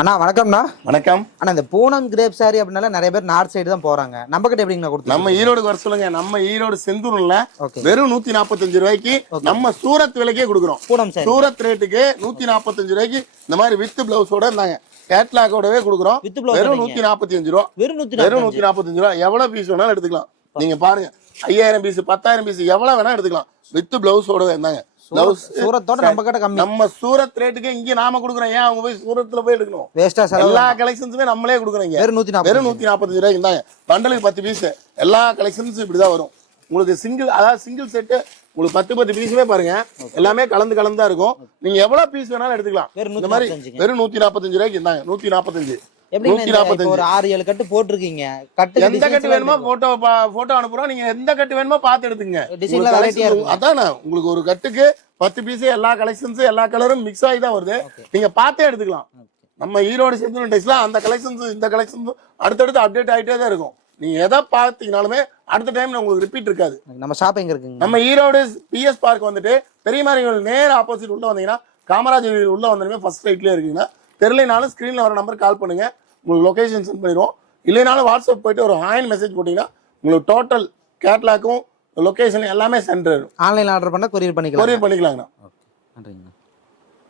அண்ணா வணக்கம்ண்ணா. வணக்கம் அண்ணா, இந்த பூனம் கிரேப் சாரி அப்படின்னால நிறைய பேர் நார்த் சைடு தான் போறாங்க. நம்ம கிட்ட எப்படிங்கண்ணா கொடுத்து? நம்ம ஈரோடுக்கு வர சொல்லுங்க. நம்ம ஈரோடு செந்தூர்ல வெறும் 145 ரூபாய்க்கு நம்ம சூரத் விலைக்கே கொடுக்குறோம். பூனம் சாரி சூரத் ரேட்டுக்கு 145 ரூபாய்க்கு இந்த மாதிரி வித் பிளவுஸோட இருந்தாங்க. கேட்லாகோடவே கொடுக்குறோம். வெறும் 145 ரூபா. வெறும் 145 ரூபா. எவ்வளவு பீஸ் வேணாலும் எடுத்துக்கலாம். நீங்க பாருங்க, 5000 பீஸ் 10000 பீஸ் எவ்வளவு வேணா எடுத்துக்கலாம். வித் பிளவுஸோட இருந்தாங்க. நம்ம சூரத் ரேட்டுக்கு இங்க நாம குடுக்குறோம். ஏன் அவங்க போய் சூரத்ல போய் எடுக்கணும்? எல்லா கலெக்ஷன்ஸுமே நம்மளே குடுக்குறோம். வெறும் 145 ரூபாய்க்கு இருந்தாங்க. பண்டலுக்கு 10 பீஸ். எல்லா கலெக்ஷன்ஸும் இப்படிதான் வரும். உங்களுக்கு சிங்கிள் செட்டு உங்களுக்கு 10 பீஸுமே பாருங்க, எல்லாமே கலந்து தான் இருக்கும். நீங்க எவ்வளவு பீஸ் வேணாலும் எடுத்துக்கலாம். இந்த மாதிரி வெறும் 145 ரூபாய்க்கு இருந்தாங்க. 145 ஒரு 6-7 கட்டு போட்டிருக்கீங்க. எந்த கட்டு வேணுமோ போட்டோ அனுப்புறோம். நீங்க எந்த கட்டு வேணுமோ பார்த்து எடுத்துங்க. அதான் உங்களுக்கு ஒரு கட்டுக்கு 10 பீஸ், எல்லா கலெக்ஷன்ஸ் எல்லா கலரும் மிக்ஸ் ஆகி தான் வருது. நீங்க பார்த்தே எடுத்துக்கலாம். நம்ம ஈரோடு செந்தூர் டெக்ஸ்ல அந்த கலெக்ஷன்ஸ் இந்த கலெக்ஷன்ஸ் அடுத்தடுத்து அப்டேட் ஆகிட்டே தான் இருக்கும். நீங்க எதை பார்த்தீங்கனாலுமே அடுத்த டைம் உங்களுக்கு ரிப்பீட் இருக்காது. நம்ம ஷாப்பிங் இருக்குங்க. நம்ம ஈரோடு பிஎஸ் பார்க் வந்துட்டு பெரியமாரி நேர் ஆப்போசிட் உள்ள வந்தீங்கன்னா, காமராஜர் உள்ள வந்தீங்கன்னா ஃபர்ஸ்ட் ரைட்லயே இருக்குங்கன்னா, தெரியலனாலும் ஸ்கிரீன்ல வர நம்பர் கால் பண்ணுங்க. உங்களுக்கு லொகேஷன் சென்ட் பண்ணிடுவோம். இல்லைனாலும் வாட்ஸ்அப் போயிட்டு ஒரு ஹாய் மெசேஜ் போட்டீங்கன்னா உங்களுக்கு டோட்டல் கேட்லாக்கும் லொகேஷன் எல்லாமே சென்ட் ஆகும். ஆன்லைன் ஆர்டர் பண்ணா கொரியர் பண்ணிக்கலாங்கண்ணா. நன்றிங்கண்ணா.